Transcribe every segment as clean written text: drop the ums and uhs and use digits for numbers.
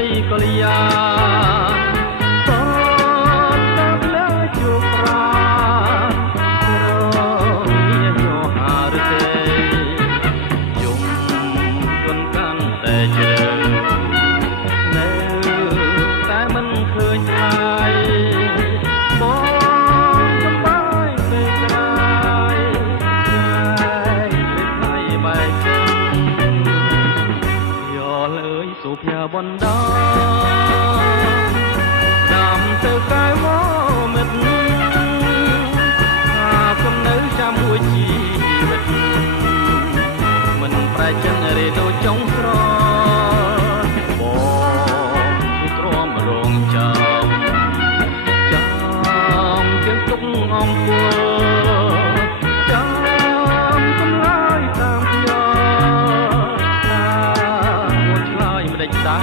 រីកលយាតតលើជោប្រារងាយោហារទេយំគុនកាន់តែជ្រៅនៅតែមិនឃើញថ្ងៃបងចំបាយពេលក្រោយថ្ងៃបែកចឹងយោលអើយសុភ័បណ្ដាដាំទៅកែវមិត្តថាខ្ញុំនៅចាំមួយជីវិតមិនប្រែចិនរេដូចចុងស្របងទ្រាំរងចាំជាងទុកអង្គចាំកំឡាយតាមយ៉ាមួយឆ្លើយមិនដេចតា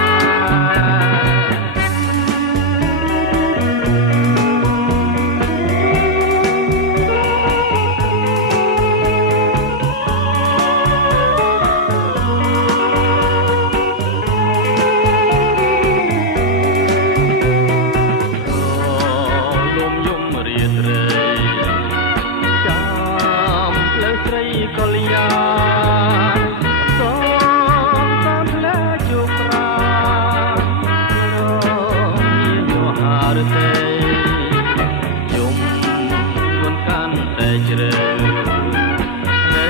កលយាសតាមផ្លែជោប្រាយោហារទេយំគុនកាន់តែជ្រៅនៅ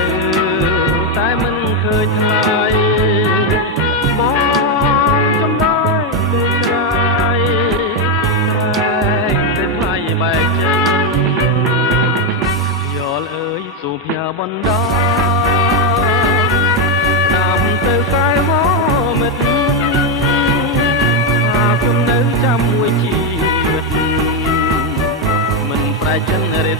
តែមិនឃើញថ្ងៃបងចំបាយពេលក្រោយពេលថ្ងៃបែកចឹងយល់អើយសុភ័បណ្ដាតាមទៅកែវមិត្តថាខ្ញុំនៅចាំមួយជីវិតមិនប្រែចិនរេ